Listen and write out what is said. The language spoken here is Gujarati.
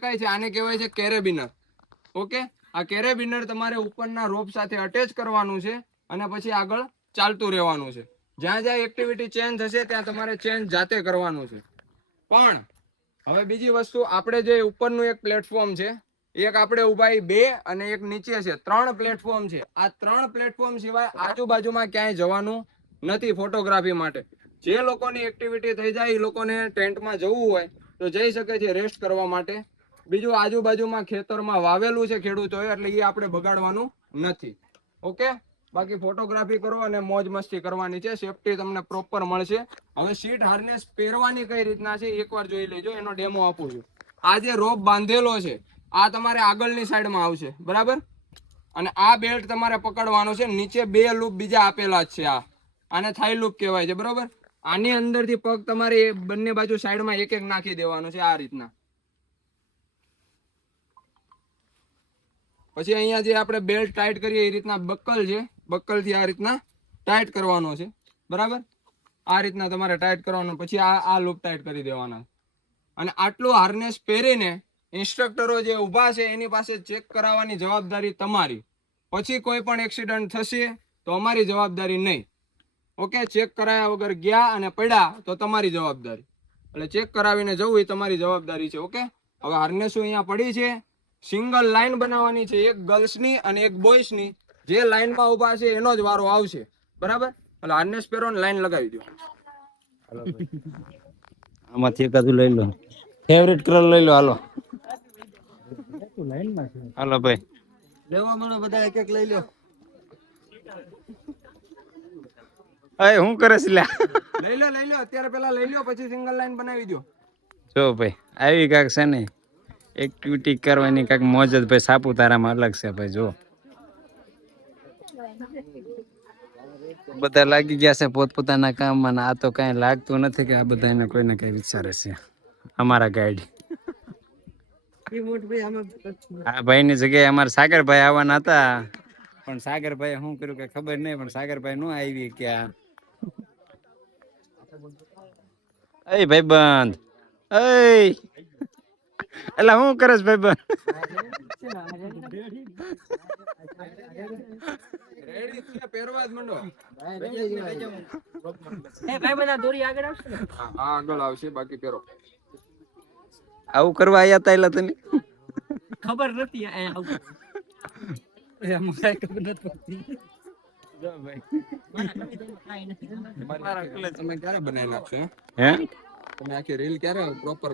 છે આને કહેવાય છે કેરેબિનર. ઓકે, આ કેરેબિનર તમારે ઉપરના રોપ સાથે અટેચ કરવાનું છે અને પછી આગળ ચાલતું રહેવાનું છે. જ્યાં જ્યાં એક્ટિવિટી ચેન્જ થશે ત્યાં તમારે ચેન્જ જાતે કરવાનું છે. પણ હવે બીજી વસ્તુ, આપણે જે ઉપરનું એક પ્લેટફોર્મ છે, એક આપણે ઉભા 2 અને એક નીચે છે, 3 પ્લેટફોર્મ છે. આ 3 પ્લેટફોર્મ સિવાય આજુબાજુમાં ક્યાંય જવાનું નથી ફોટોગ્રાફી માટે. જે લોકોની એક્ટિવિટી થઈ જાય એ લોકોને ટેન્ટમાં જવું હોય તો જઈ શકે છે રેસ્ટ કરવા માટે. બીજું આજુબાજુમાં ખેતરમાં વાવેલું છે ખેડૂતોએ, એટલે એ આપણે બગાડવાનું નથી. ઓકે, બાકી ફોટોગ્રાફી કરો અને મોજ મસ્તી કરવાની છે. સેફટી તમને પ્રોપર મળશે. હવે સીટ હાર્નેસ પહેરવાની કઈ રીતના છે એકવાર જોઈ લેજો, એનો ડેમો આપું છું. આ જે રોપ બાંધેલો છે આ તમારે આગળની સાઈડમાં આવશે, બરાબર? અને આ બેલ્ટ તમારે પકડવાનો છે. નીચે 2 લૂપ બીજા આપેલા જ છે. આને થાઈ લૂપ કહેવાય છે, બરોબર? આની અંદરથી પગ તમારે બંને બાજુ સાઈડમાં એક એક નાખી દેવાનો છે આ રીતના. પછી અહીંયા જે આપણે બેલ્ટ ટાઈટ કરીએ એ રીતના બક્કલ છે, બક્કલથી આ રીતના ટાઈટ કરવાનો છે, બરાબર? આ રીતના તમારે ટાઈટ કરવાનું. પછી આ લૂપ ટાઈટ કરી દેવાના. અને આટલું હાર્નેસ પહેરીને ઇન્સ્ટ્રક્ટરો જે ઊભા છે એની પાસે ચેક કરાવવાની જવાબદારી તમારી. પછી કોઈ પણ એક્સિડન્ટ થશે તો અમારી જવાબદારી નહીં. ઓકે, ચેક કરાયા વગર ગયા અને પડ્યા તો તમારી જવાબદારી. એટલે ચેક કરાવીને જવું એ તમારી જવાબદારી છે. ઓકે, હવે હાર્નેસો અહીંયા પડી છે. સિંગલ લાઈન બનાવવાની છે, એક ગર્લ્સની અને એક બોયસની. જે લાઈનમાં ઊભા છે એનો જ વારો આવશે, બરાબર? એટલે હાર્નેસ પહેરો ને લાઈન લગાવી દો. આમાંથી એકાદું લઈ લો, ફેવરેટ કલર લઈ લો. હાલો હાલો ભાઈ, લેવા મળો બધા, એક એક લઈ લો. અય હું કરે છે લ્યા? લઈ લો અત્યારે, પેલા લઈ લો પછી સિંગલ લાઈન બનાવી દો. જો ભાઈ આવી કાક છે ને એક્ટિવિટી કરવાની કાક મોજ જ ભાઈ સાપુતારામાં અલગ છે ભાઈ. જો બધા લાગી ગયા છે પોતપોતાના કામમાં. આ તો કઈ લાગતું નથી કે આ બધા એને કોઈને કઈ વિચારે છે. અમારા ગાઈડ આ ભાઈ ની જગ્યાએ અમારા સાગરભાઈ આવવાના હતા, પણ સાગરભાઈ શું કર્યું કે ખબર નહીં. પણ સાગરભાઈ નો આવી ક્યાં. એ ભાઈ બંધ, એટલે શું કરે છે ભાઈ બંધ? રેડી છે, પહેરવા જ માંડો. હા, આગળ આવશે, બાકી પહેરો. આવું કરવા આયા તા એટલે તને ખબર નથી. તમે ક્યારે બનાવી નાખશો? હે તમે આખી રીલ ક્યારે પ્રોપર